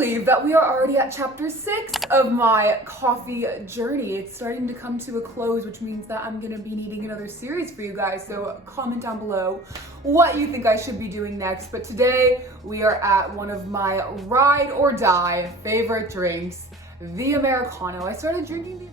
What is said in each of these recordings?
believe that we are already at chapter 6 of my coffee journey. It's starting to come to a close, which means that I'm gonna be needing another series for you guys. So comment down below what you think I should be doing next. But today we are at one of my ride or die favorite drinks, the Americano. I started drinking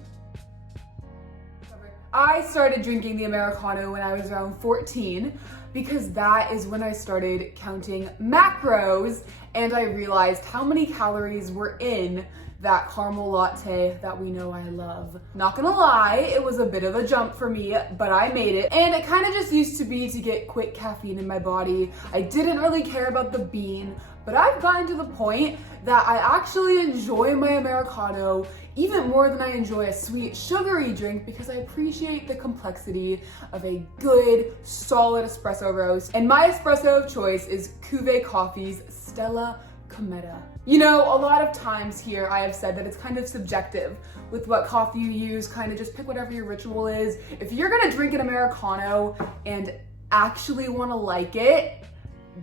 the Americano when I was around 14 because that is when I started counting macros and I realized how many calories were in that caramel latte that we know I love. Not gonna lie, it was a bit of a jump for me, but I made it. And it kind of just used to be to get quick caffeine in my body. I didn't really care about the bean, but I've gotten to the point that I actually enjoy my Americano even more than I enjoy a sweet, sugary drink because I appreciate the complexity of a good, solid espresso roast. And my espresso of choice is Cuvée Coffee's Stella Cometa. You know, a lot of times here I have said that it's kind of subjective with what coffee you use, kind of just pick whatever your ritual is. If you're gonna drink an Americano and actually wanna like it,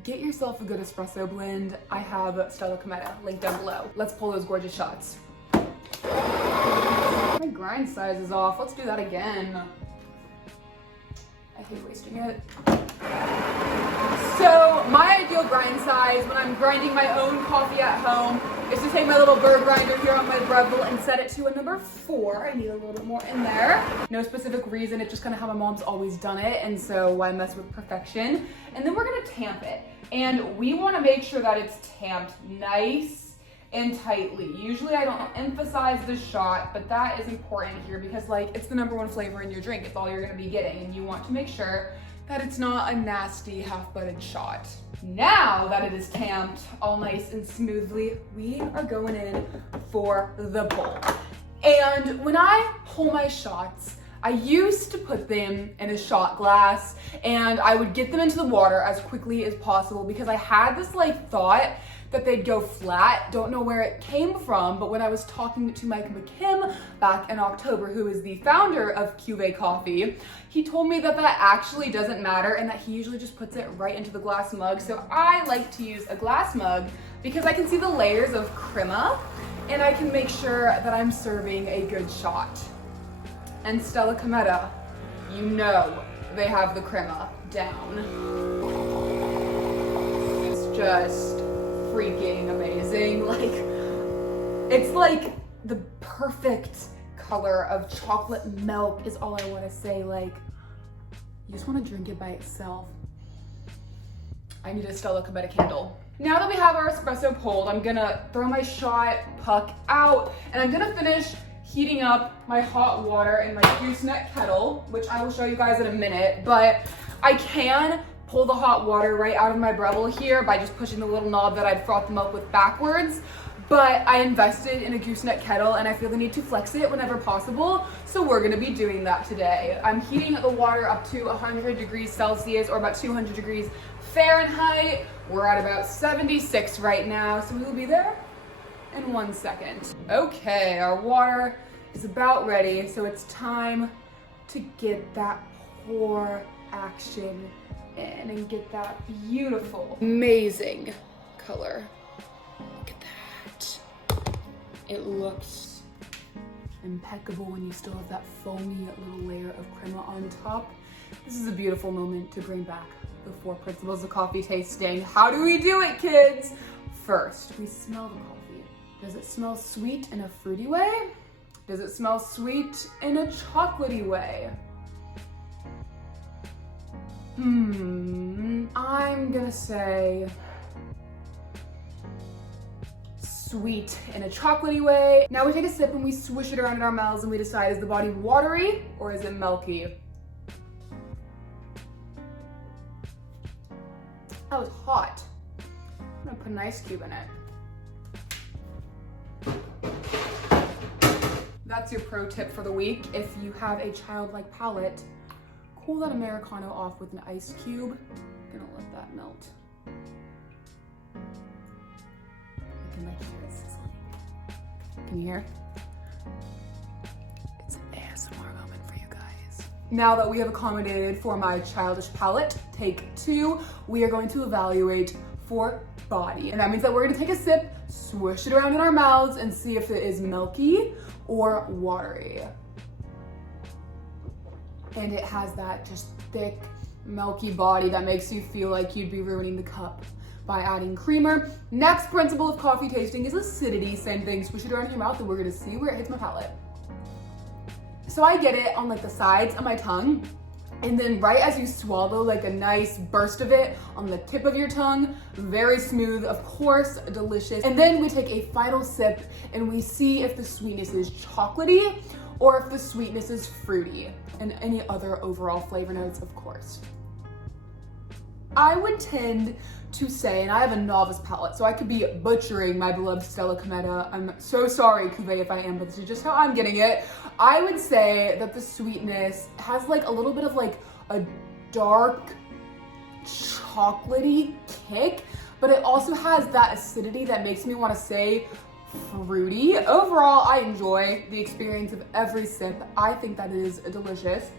get yourself a good espresso blend. I have Stella Cometa, link down below. Let's pull those gorgeous shots. My grind size is off. Let's do that again. I hate wasting it. So my ideal grind size when I'm grinding my own coffee at home is to take my little bird grinder here on my Breville and set it to a number 4. I need a little bit more in there. No specific reason, it's just kind of how my mom's always done it, and so why mess with perfection? And then we're gonna tamp it. And we wanna make sure that it's tamped nice and tightly. Usually I don't emphasize the shot, but that is important here because like it's the #1 flavor in your drink. It's all you're gonna be getting, and you want to make sure that it's not a nasty half-butted shot. Now that it is tamped all nice and smoothly, we are going in for the pull. And when I pull my shots, I used to put them in a shot glass and I would get them into the water as quickly as possible because I had this like thought that they'd go flat. Don't know where it came from, but when I was talking to Mike McKim back in October, who is the founder of Cuvée Coffee, he told me that that actually doesn't matter and that he usually just puts it right into the glass mug. So I like to use a glass mug because I can see the layers of crema and I can make sure that I'm serving a good shot. And Stella Cometa, you know they have the crema down. It's just freaking amazing. Like, it's like the perfect color of chocolate milk is all I want to say. Like, you just want to drink it by itself. I need a Stella Cometa candle. Now that we have our espresso pulled, I'm gonna throw my shot puck out and I'm gonna finish heating up my hot water in my gooseneck kettle, which I will show you guys in a minute, but I can pull the hot water right out of my Breville here by just pushing the little knob that I'd froth them up with backwards. But I invested in a gooseneck kettle and I feel the need to flex it whenever possible. So we're gonna be doing that today. I'm heating the water up to 100 degrees Celsius or about 200 degrees Fahrenheit. We're at about 76 right now, so we will be there in 1 second. Okay, our water is about ready, so it's time to get that pour action in and get that beautiful, amazing color. Look at that. It looks impeccable when you still have that foamy little layer of crema on top. This is a beautiful moment to bring back the 4 principles of coffee tasting. How do we do it, kids? First, we smell the coffee. Does it smell sweet in a fruity way? Does it smell sweet in a chocolatey way? I'm gonna say sweet in a chocolatey way. Now we take a sip and we swish it around in our mouths and we decide, is the body watery or is it milky? That was hot. I'm gonna put an ice cube in it. That's your pro tip for the week. If you have a childlike palate, cool that Americano off with an ice cube. I'm gonna let that melt. You can like hear it sizzling. Can you hear? It's an ASMR moment for you guys. Now that we have accommodated for my childish palate, take 2, we are going to evaluate for body. And that means that we're gonna take a sip, swoosh it around in our mouths and see if it is milky or watery. And it has that just thick, milky body that makes you feel like you'd be ruining the cup by adding creamer. Next principle of coffee tasting is acidity. Same thing, swoosh it around in your mouth and we're gonna see where it hits my palate. So I get it on like the sides of my tongue, and then right as you swallow, like a nice burst of it on the tip of your tongue. Very smooth, of course, delicious. And then we take a final sip and we see if the sweetness is chocolatey or if the sweetness is fruity, and any other overall flavor notes, of course. I would tend to say, and I have a novice palate, so I could be butchering my beloved Stella Cometa. I'm so sorry, Cuvée, if I am, but this is just how I'm getting it. I would say that the sweetness has like a little bit of like a dark chocolatey kick, but it also has that acidity that makes me want to say fruity. Overall, I enjoy the experience of every sip. I think that is delicious.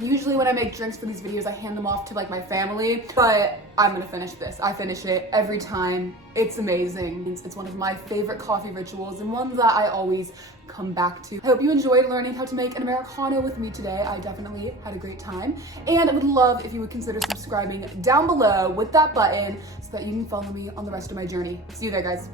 Usually when I make drinks for these videos, I hand them off to like my family, but I'm gonna finish this. I finish it every time. It's amazing. It's one of my favorite coffee rituals and one that I always come back to. I hope you enjoyed learning how to make an Americano with me today. I definitely had a great time, and I would love if you would consider subscribing down below with that button so that you can follow me on the rest of my journey. See you there, guys.